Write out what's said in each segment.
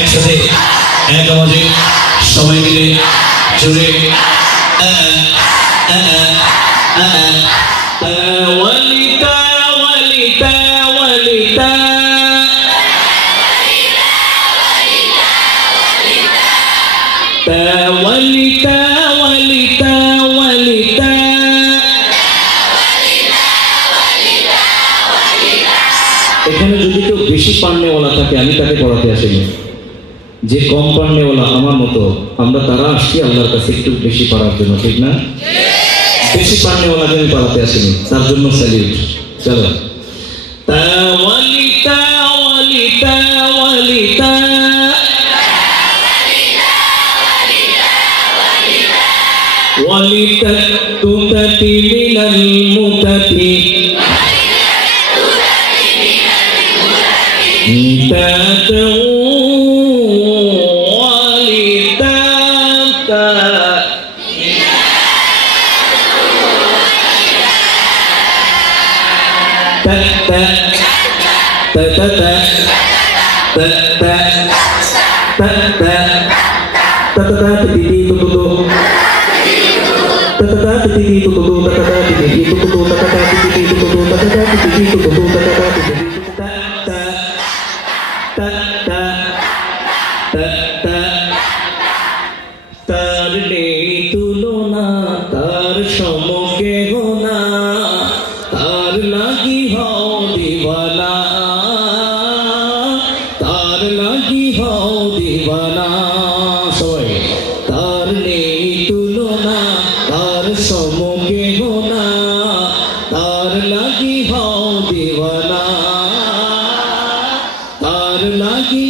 একসাথে এক আওয়াজে সবাই মিলে জোরে এখানে যদি কেউ বেশি পান্নেওয়ালা থাকে আমি তাকে পড়াতে আসিনি, যে কম পান্নেওয়ালা আমার মতো আমরা তারা আসছি আল্লাহর কাছে একটু বেশি পড়ার জন্য, ঠিক না? বেশি পান্নেওয়ালাকে আমি পড়াতে আসিনি, তার জন্য স্যালিউট। চলো তার নেই তুলনা, তার সমকে গোনা, তার লাগি হও দিওয়ানা, তার লাগি হও দিওয়ানা। সবাই তার নেই তুলনা, তার সমকে গোনা, তার লাগি হও দিওয়ানা, তার লাগি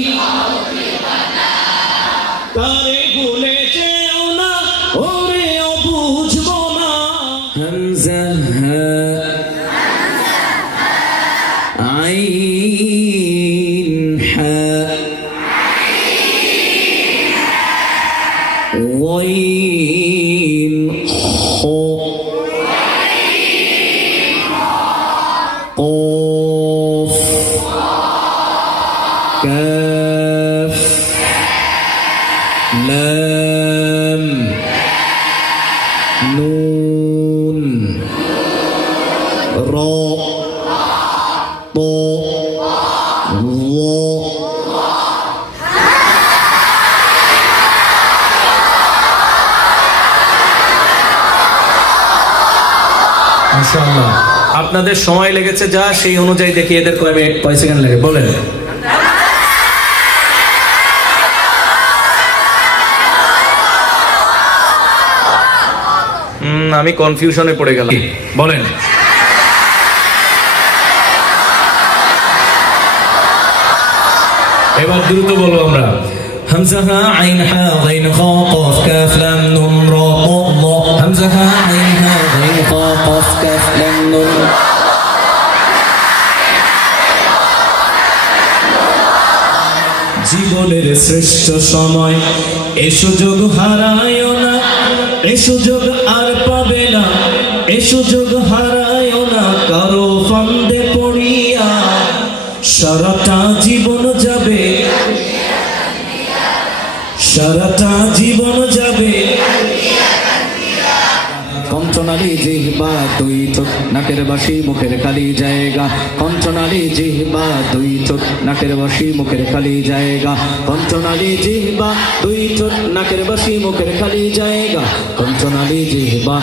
তারে ভুলে যেও না, ওরেও বুঝবো না। হামজা হা আইন হা ওয়াইন খো কফ কাফ লাম নুন র ত ওয়া। মাশাআল্লাহ, আপনাদের সময় লেগেছে যা, সেই অনুযায়ী দেখি এদের কয় সেকেন্ড লাগে বলেন। আমি কনফিউশনে পড়ে গেলাম, বলেন। এবার দ্রুত বলবো আমরা। হামজা হা আইন হা গাইন খা কফ কাফ লাম নুন র ত ল। হামজা হা আইন হা গাইন খা কফ কাফ লাম নুন। জীবনের শ্রেষ্ঠ সময় এ সুযোগ হারায়ও না, এ সুযোগ আর পাবে না, এ সুযোগ হারায়ও না কারো ফান্দে পড়িয়া। সারাটা জীবন যাবে, সারাটা জীবন যাবে কঞ্চনারি জিহ্বা দুইটা ঠোঁট নাকের বাসি মুখের খালি জায়গা কণ্ঠনালী জিহ্বা দুই ঠোঁট নাকের বাসি মুখের খালি জায়গা কণ্ঠনালী জিহ্বা দুই ঠোঁট নাকের বাসি মুখের খালি জায়গা কণ্ঠনালী জিহ্বা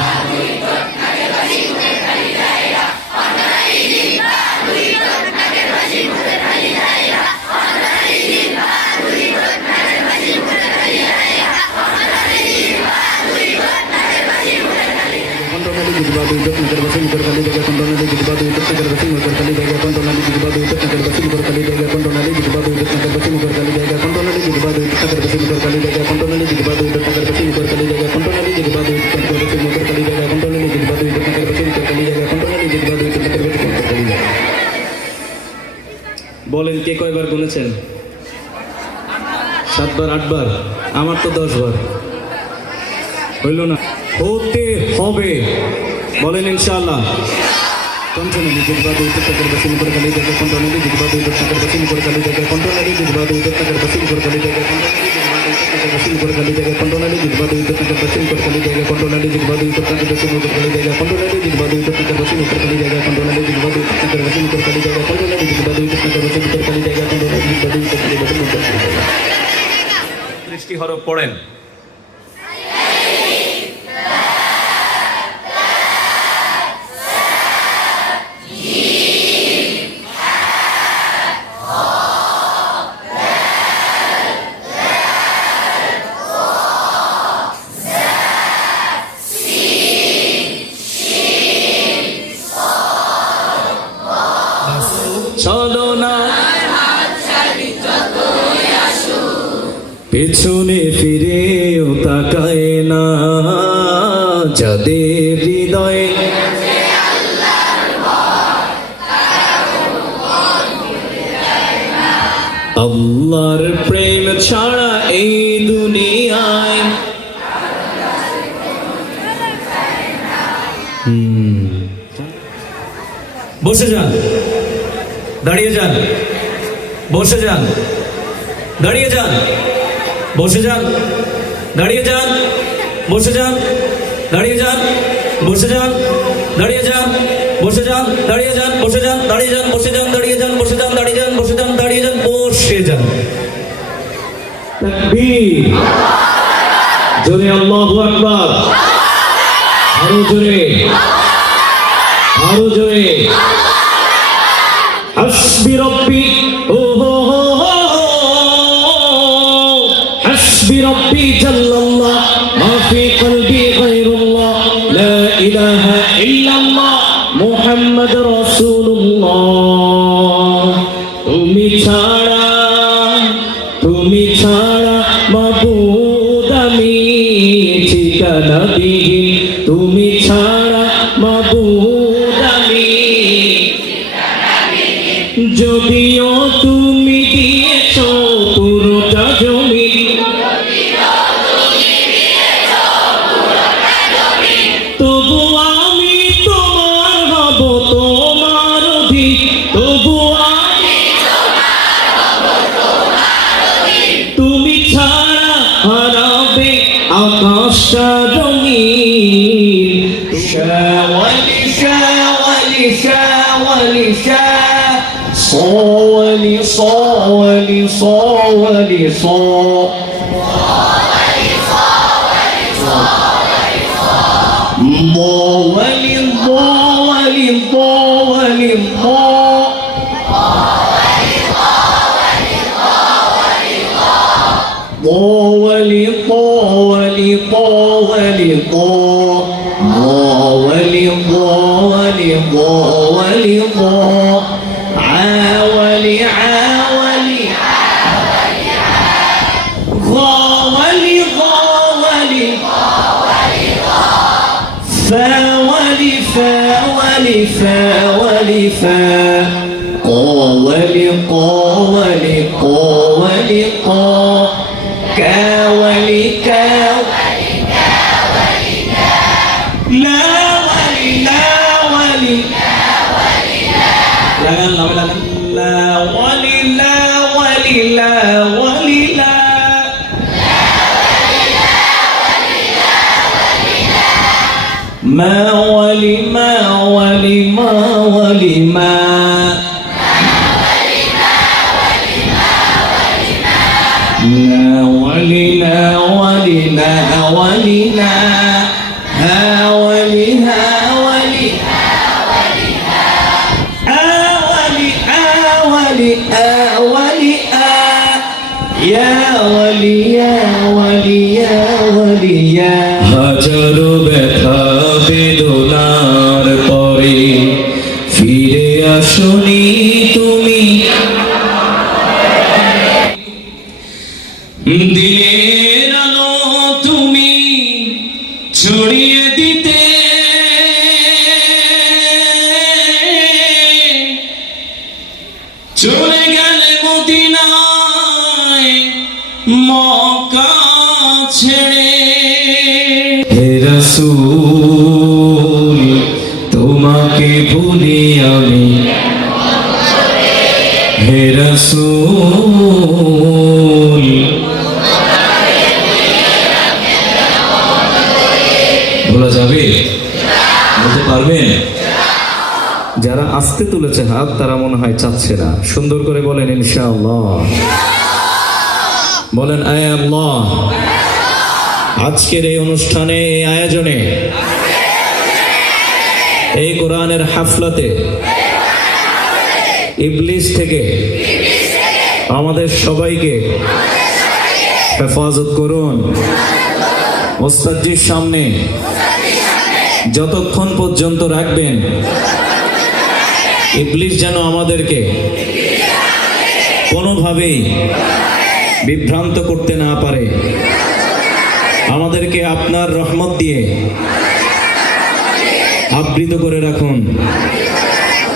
বলেন কে কয়বার গুনেছেন? 7 বার 8 বার? আমার তো 10 বার হইল না, হতে হবে। বলেন ইনশাআল্লাহ। কণ্ঠনালী জিহ্বা দুই ঠোঁট নাকের বাসি মুখের খালি জায়গা কণ্ঠনালী জিহ্বা দুই ঠোঁট নাকের বাসি মুখের খালি জায়গা কণ্ঠনালী জিহ্বা দুই ঠোঁট নাকের বাসি মুখের খালি জায়গা কণ্ঠনালী জিহ্বা দুই ঠোঁট নাকের বাসি মুখের খালি জায়গা কণ্ঠনালী জিহ্বা দুই ঠোঁট নাকের বাসি মুখের খালি জায়গা কণ্ঠনালী জিহ্বা দুই ঠোঁট নাকের বাসি মুখের খালি জায়গা কণ্ঠনালী জিহ্বা দুই ঠোঁট নাকের বাসি মুখের খালি জায়গা কণ্ঠনালী জিহ্বা দুই ঠোঁট নাকের বাসি মুখের খালি জায়গা কণ্ঠনালী জিহ্বা দুই ঠোঁট নাকের বাসি মুখের খালি জায়গা। 30টি হরফ পড়েন। চলো না পেছনে ফিরেও তাকায় না, যাদের হৃদয়ে আল্লাহর প্রেম ছাড়া এই দুনিয়ায় বসে যান, দাঁড়িয়ে যান, বসে যান, দাঁড়িয়ে যান, বসে যান, দাঁড়িয়ে যান, বসে যান, দাঁড়িয়ে যান, বসে যান, দাঁড়িয়ে যান, বসে যান, দাঁড়িয়ে যান, বসে যান, দাঁড়িয়ে যান, বসে যান, দাঁড়িয়ে যান, বসে যান, দাঁড়িয়ে যান, বসে যান, দাঁড়িয়ে যান, বসে যান। তাকবীর, জোরে আল্লাহু আকবার, আরো জোরে, আরো জোরে। হাসবি রব্বি ও হাসবি রব্বি জাল্লাল্লাহ মা ফি কলবি গায়রুল্লাহ লা ইলাহা ইল্লাল্লাহ মুহাম্মদ রাসূলুল্লাহ। তুমি ছাড়া মাবুদ আমি ঠিকানা বিহীন, তুমি ছাড়া মাবুদ আমি যদিও তুমি দিয়েছ পুরোটা জমি, তবু আমি তোমার হব, তোমার অধীন, তবু তুমি ছাড়া হারাবে আকাশটা রঙিন। শাওয়ালি শাওয়ালি শাওয়ালি صوالي صوالي صوالي صوالي ضوالي ضوالي ضوالي ضوالي طوالي طوالي ضوالي ضوالي ضوالي عاولي عاولي غاولي غاولي فاولي فاولي فاولي فا قاولي قاولي قاولي قا كاولي كاولي كاولي لا ولي لا ولي لا لا ولي لا ولي لا ولي لا ما ولي ولما ولما ولما لا ولنا ولنا ولنا ها ولها ولها يا ولي يا ولي يا ولي يا হাজারো ব্যথা বেদনার পরে ফিরে আসনি তুমি দিনের আলো তুমি ছড়িয়ে দিতে চলে গেলে মদিনায় মক্কা ছেড়ে হে রাসূল তোমাকে ভুলি আমি হে রাসূল বলা যাবে বলতে পারবেন যারা আস্তে তুলেছে হাত তারা মনে হয় চাচ্ছে না সুন্দর করে বলেন ইনশাআল্লাহ বলেন আয় আল্লাহ আজকের এই অনুষ্ঠানে এই আয়োজনে এই কোরআনের হাফলাতে ইবলিস থেকে আমাদের সবাইকে হেফাজত করুন ওস্তাদজির সামনে যতক্ষণ পর্যন্ত রাখবেন ইবলিস যেন আমাদেরকে কোনোভাবেই বিভ্রান্ত করতে না পারে আমাদেরকে আপনার রহমত দিয়ে আবৃত করে রাখুন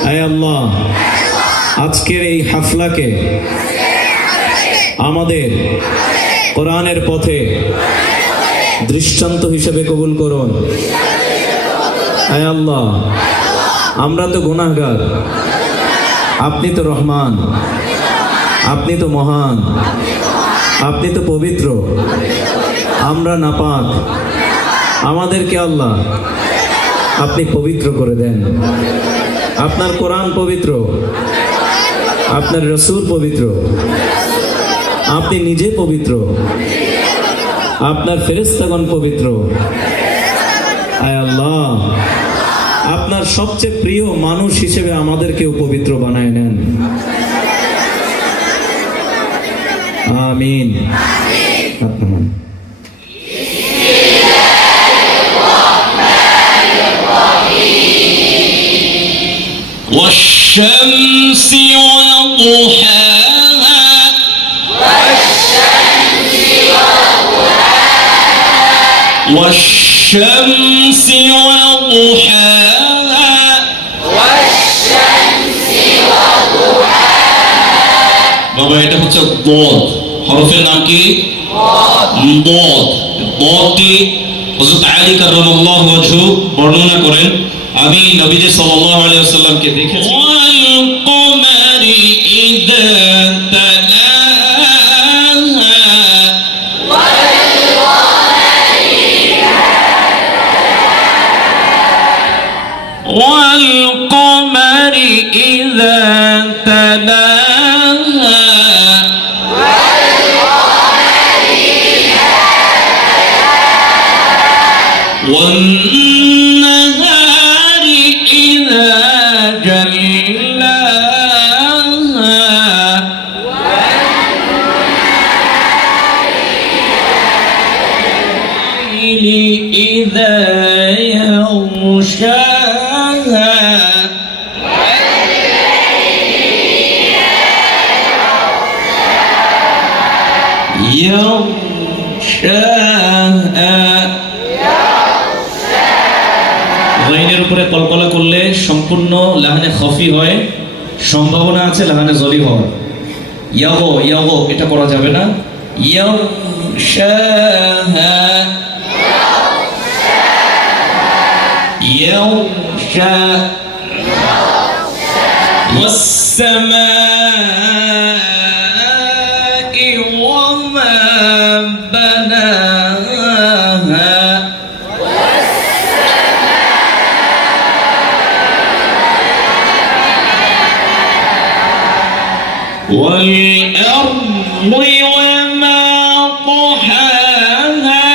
আয় আল্লাহ আজকের এই হাফলাকে আমাদের কোরআনের পথে দৃষ্টান্ত হিসেবে কবুল করুন আয় আল্লাহ আমরা তো গুনাহগার আপনি তো রহমান আপনি তো মহান আপনি তো পবিত্র আমরা নাপাক আমাদেরকে আল্লাহ আপনি পবিত্র করে দেন আপনার কোরআন পবিত্র আপনার রাসূল পবিত্র আপনি নিজে পবিত্র আপনার ফেরেশতাগণ পবিত্র আয় আল্লাহ আপনার সবচেয়ে প্রিয় মানুষ হিসেবে আমাদেরকেও পবিত্র বানায় নেন আমিন والشمس وضحاها والشمس وضحاها বাবা এটা হচ্ছে দদ হরফের নাম কি দদ দদটি হযরত আলী কাররামাল্লাহু ওয়াজহু বর্ণনা করেন আমি নবীজি সাল্লাল্লাহু আলাইহি ওয়াসাল্লামকে দেখেছি ওয়াল কমারি ইযা والقمر إذا تلاها والنهار إذا جلاها والليل إذا يغشاها লাইনের উপরে কলকলা করলে সম্পূর্ণ লাহানে খফি হয় সম্ভাবনা আছে লাহানে জলি হওয়ার ইয়াগো ইয়াগো এটা করা যাবে না ইয়াগশাহা ইয়াগশা والسماء وما بناها والسماء والأرض وما طحاها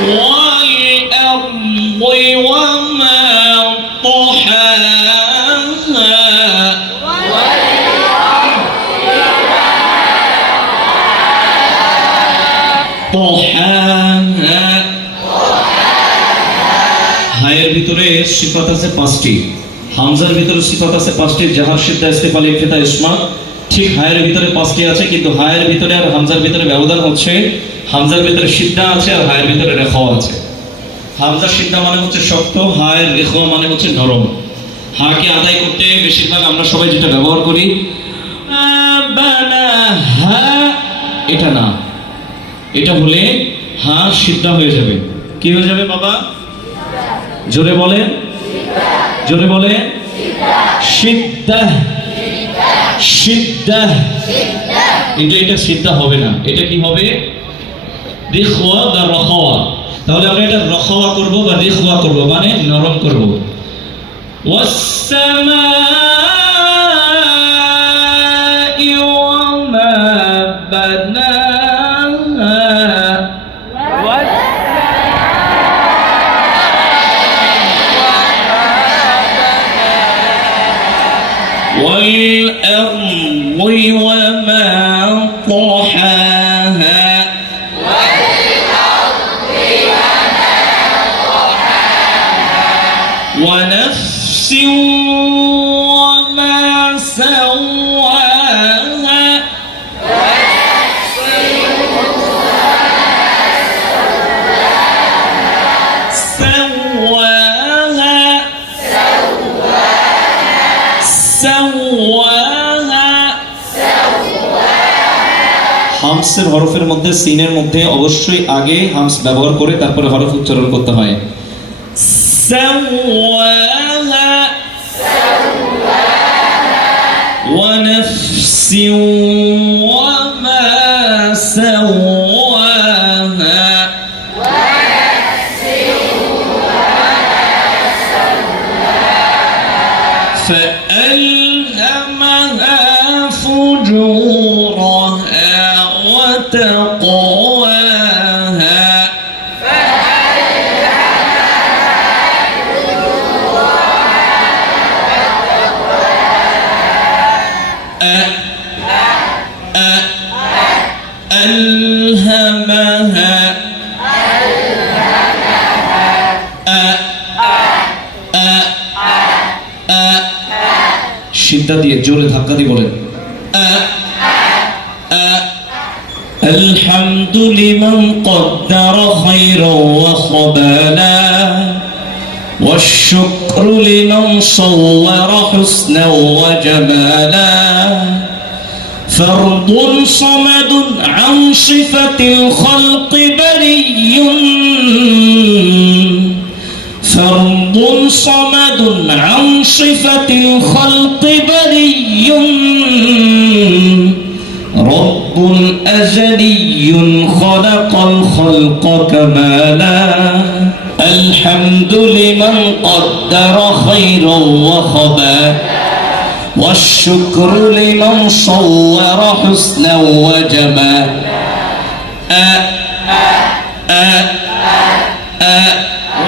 والأرض وما طحاها طحاها হায়ের ভিতরে সিফাত আছে পাঁচটি, হামজার ভিতরে সিফাত আছে পাঁচটি, জাহার সিদ্ধা ইস্তেফাল ইফতিতা ইসমা। ঠিক হায়ের ভিতরে পাঁচটি আছে, কিন্তু হায়ের ভিতরে আর হামজার ভিতরে ব্যবধান হচ্ছে, হামজার ভিতরে সিদ্ধা আছে আর হায়ের ভিতরে রেখাও আছে। হামজার সিদ্ধা মানে হচ্ছে শক্ত, হায়ের রেখা মানে হচ্ছে নরম। হাকে আদায় করতে বেশিরভাগ আমরা সবাই যেটা ব্যবহার করি হা, এটা না, এটা হলে হা সিদ্ধা হয়ে যাবে। কি হয়ে যাবে বাবা? জোরে বলে, জোরে বলে, সিদ্ধা সিদ্ধা। এটা সিদ্ধা হবে না, এটা কি হবে? রিখওয়া বা রখাওয়া। তাহলে আমরা এটা রখাওয়া করব বা রিখওয়া করব, মানে নরম করব। ওয়াস-সামাই ওয়া-মা বানাহা والأرض وما طحاها ونفس وما سواها হামসের হরফের মধ্যে, সিনের মধ্যে অবশ্যই আগে হামস ব্যবহার করে তারপরে হরফ উচ্চারণ করতে হয়। সাওয়াহা ওয়া নাফসিন ওয়া মা সাওয়াহা فألهمها فجورها وتقواها ألهمها সিদ্ধা দিয়ে জোরে ধাক্কা দিয়ে বলেন। الحمد لمن قدر خيرا وخبالا والشكر لمن صور حسنا وجمالا فرد صمد عن صفة الخلق بري فرد صمد عن صفة الخلق بري رب أزلي خلق الخلق كمالا الحمد لمن قدر خيرا وخبا والشكر لمن صور حسنا وجمال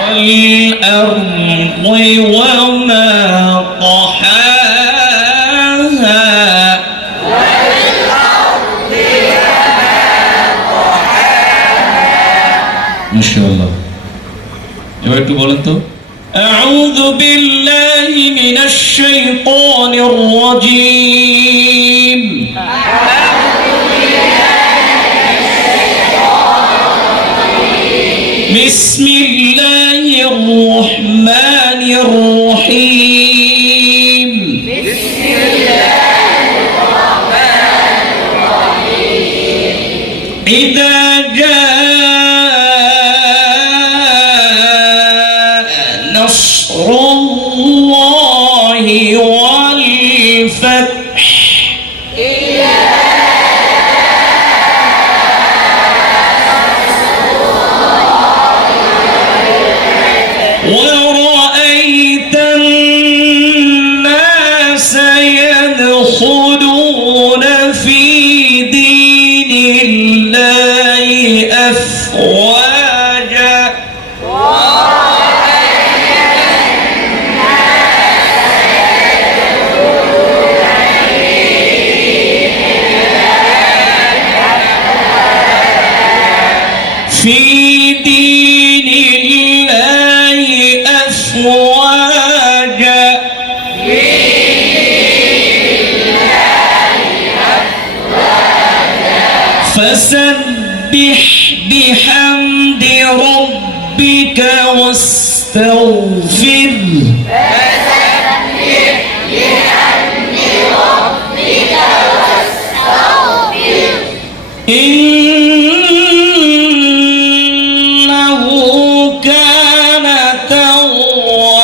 والأرض وما طحاها ما شاء الله এবার একটু বলেন তো أعوذ بالله من الشيطان الرجيم بسم الله الرحمن الرحيم بسم الله الرحمن الرحيم إذا جاء نصر الله والفتح ورأيت فسبح بحمد ربك واستغفر إنه كان توابا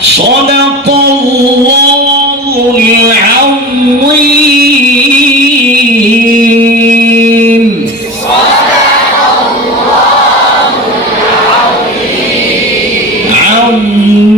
صدق الله العظيم. صدق الله العظيم.